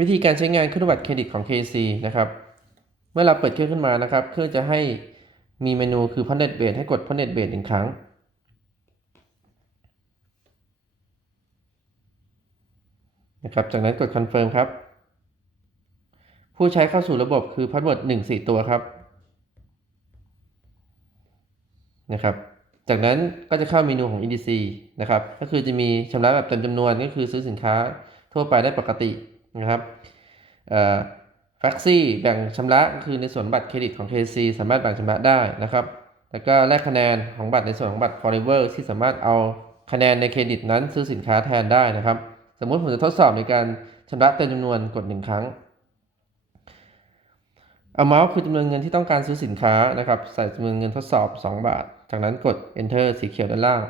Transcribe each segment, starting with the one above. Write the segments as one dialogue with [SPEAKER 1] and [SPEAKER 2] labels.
[SPEAKER 1] วิธีการใช้งานเครื่องบัตรเครดิตของ KC นะครับ เมื่อเราเปิดเครื่องขึ้นมานะครับ เครื่องจะให้มีเมนูคือ Punnet b a s e ให้กด Punnet b a s e หนึ่งครั้ง นะครับ จากนั้นกด Confirm ครับ ผู้ใช้เข้าสู่ระบบคือพาสเวิร์ดหนึ่งสี่ตัวครับ นะครับ จากนั้นก็จะเข้าเมนูของ EDC นะครับ ก็คือจะมีชำระแบบเต็มจำนวนก็คือซื้อสินค้าทั่วไปได้ปกติ นะครับแฟกซี่แบ่งชำระก็คือในส่วนบัตรเครดิตของ KC สามารถแบ่งชำระได้นะครับ แล้วก็แลกคะแนนของบัตรในส่วนของบัตร Forever ที่สามารถเอาคะแนนในเครดิตนั้นซื้อสินค้าแทนได้นะครับ สมมุติผมจะทดสอบในการชำระเต็มจำนวนกดหนึ่งครั้ง amount คือจำนวนเงินที่ต้องการซื้อสินค้านะครับ ใส่จำนวนเงินทดสอบ 2 บาท จากนั้นกด enter สีเขียวด้านล่าง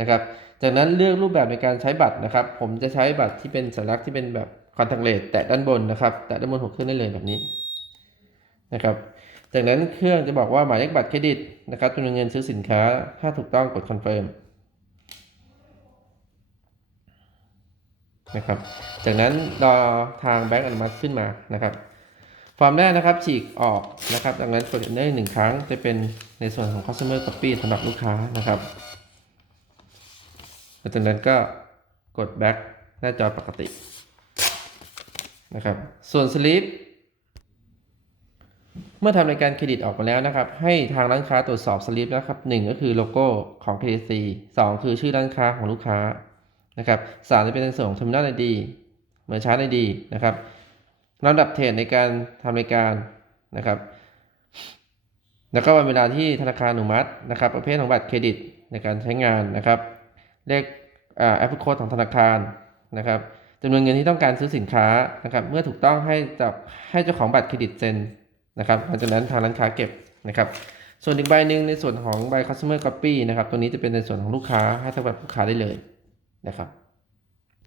[SPEAKER 1] นะครับ จากนั้นเลือกรูปแบบในการใช้บัตรนะครับ ผมจะใช้บัตรที่เป็นสัญลักษณ์ที่เป็นแบบ contact rate แตะด้านบนนะครับแตะด้านบนหัวเครื่องได้เลยแบบนี้นะครับ จากนั้นเครื่องจะบอกว่าหมายเลขบัตรเครดิตนะครับจำนวนเงินซื้อสินค้า ถ้าถูกต้องกด confirm นะครับ จากนั้นรอทางแบงก์อนุมัติขึ้นมานะครับฟอร์มแรกนะครับฉีกออกนะครับ ดังนั้นกดได้หนึ่งครั้งจะเป็นในส่วนของ customer copy สำหรับลูกค้านะครับ หลังจากนั้นก็กด back หน้าจอปกตินะครับ ส่วน slip เมื่อทำในการเครดิตออกมาแล้วนะครับ ให้ทางร้านค้าตรวจสอบสลิปนะครับหนึ่งก็คือโลโก้ของ KC สองคือชื่อร้านค้าของลูกค้านะครับสามจะเป็นในส่วนของ Terminal ID เหมือนชาร์จ ID นะครับลำดับเทรดในการทำรายการนะครับ แล้วก็วันเวลาที่ธนาคารอนุมัตินะครับ ประเภทของบัตรเครดิตในการใช้งานนะครับ เลขแอปพลิโคดของธนาคารนะครับจำนวนเงินที่ต้องการซื้อสินค้านะครับเมื่อถูกต้องให้จับให้เจ้าของบัตรเครดิตเซ็นนะครับหลังจากนั้นทางร้านค้าเก็บนะครับส่วนอีกใบหนึ่งในส่วนของใบ customer copy นะครับตัวนี้จะเป็นในส่วนของลูกค้าให้ทางแบบลูกค้าได้เลยนะครับ